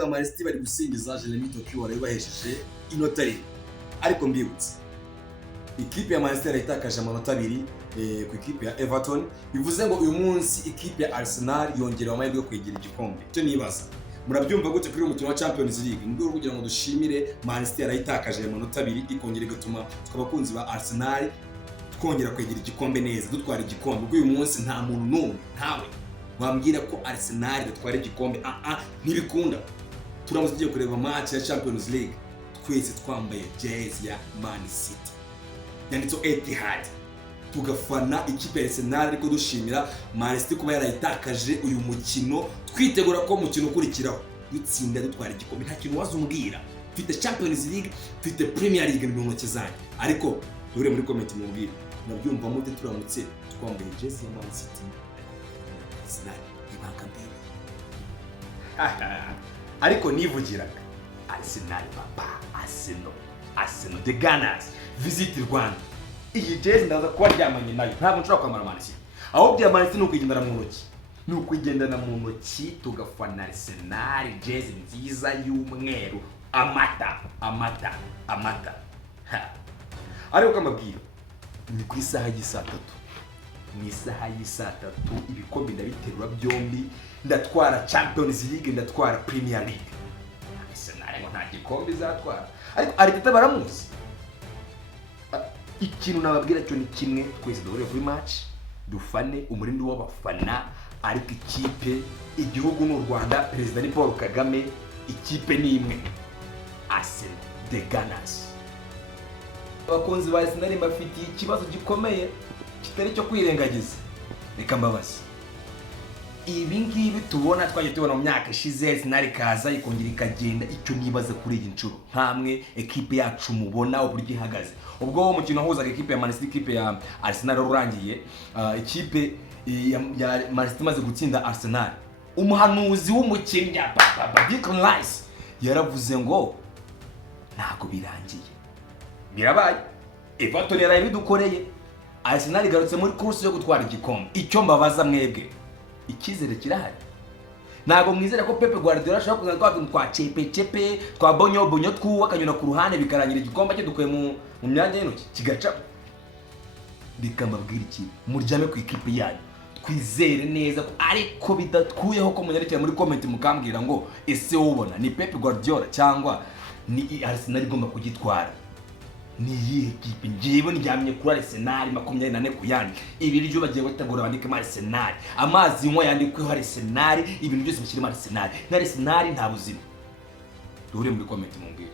ba Man City bari gusingiza Jeremy Tokyo wari bahesheje inota rimwe. Ariko mbibutse ikipe ya Man City itakaje amanota 2 ku ikipe ya Everton, bivuze ngo uyu munsi ikipe ya Arsenal yongerewe amahirwe yo kwegera igikombe. Cyo nibaza murabyumva gute kuri umukino wa Champions League ngo kugira ngo dushimire Man City itakaje amanota 2 ikongera igatuma twabakunzi ba Arsenal twongera kwegera igikombe neza, dutwara igikombe. Ubwo uyu munsi nta muntu n'umwe ntawe wambwira ko Arsenal datwara igikombe. Ntibikunda. Turamutse tugiye kureba match ya Champions League twese twambaye jersey ya Man City yanditseho Etihad, tugafana ikipe ya Arsenal, ariko dushimira Man City kuba yarayitakaje uyu mukino, twitegura ko mukino ukurikiraho dutsinda dutwara igikombe. Nta kintu wazumbwira, mfite Champions League, mfite Premier League mu ntoki zanjye. Ariko dore muri comment mumbwira nabyumva mute turamutse twambaye jersey ya Man City Arsenal ibanga mbere. Ariko nivugiraga Arsenal papa, Arsenal the Gunners visit Rwanda. Iyi jersey ndaza kuba ryamanye nayo, ntabwo nshobora kwambara Man City. Aho bya Man City nukugendana mu ntoki, nukugendana mu ntoki tugafana Arsenal, jersey nziza y'umweru, amata. Ariko kamabwira ni ku isaha y'isa 3. Ni isaha y'isa 3 ibikombe ndabiterura byombi, ndatwara Champions League, ndatwara Premier League. Arsenal ngo nta gikombe izatwara. Ariko Arteta baramuzi. Ikintu nababwira cyo ni kimwe, twese duhuriye kuri match dufane umurindi w'abafana. Ariko ikipe igihugu n'u Rwanda, Perezida ni Paul Kagame, ikipe ni imwe, Arsenal the Gunners. Abakunzi ba Arsenal bafitiye ikibazo gikomeye kitari cyo kwirengagiza. Reka mbabazi, ibi ngibi tubona twaje tubona mu myaka ishize Arsenal kaza ikongera ikagenda, icyo nibaza kuri iyi ncuro nkamwe ekipe yacu mubona uburyo ihagaze. Ubwo umukino wahuzaga ekipe ya Man City, ekipe ya Arsenal urangiye, ikipe ya Man City maze gutsinda Arsenal, umuhanuzi w'umukinnyi Declan Rice yaravuze ngo ntago birangiye, birabaye. Everton yaraye bidukoreye, Arsenal igarutse muri course yo gutwara igikombe. Icyo mbabaza mwebwe, ikizere kirahari? Ntago mwizera ko Pep Guardiola ashobora kuzana twa cepe twa bonyo twubakanyura ku ruhande bikarangira igikombe cyo dukuye mu myanya y'intoki kigaca? Bikamabwira iki, muryame ku ikipe yanyu, twizere neza ko ariko bidatkuyeho ko munyarekera muri comment mukambwira ngo ese ubona ni Pep Guardiola cyangwa ni Arsenal igomba kugitwara. Ni yihe kipe? Ngiye ndyamye kuri Arsenal 24 ku yandi. Ibiryo bagiye bategura bandike Arsenal, amazi nywa yandikweho Arsenal, ibintu byose bishyira Arsenal. Na Arsenal nta buzima. Duhure muri comment mumbwire.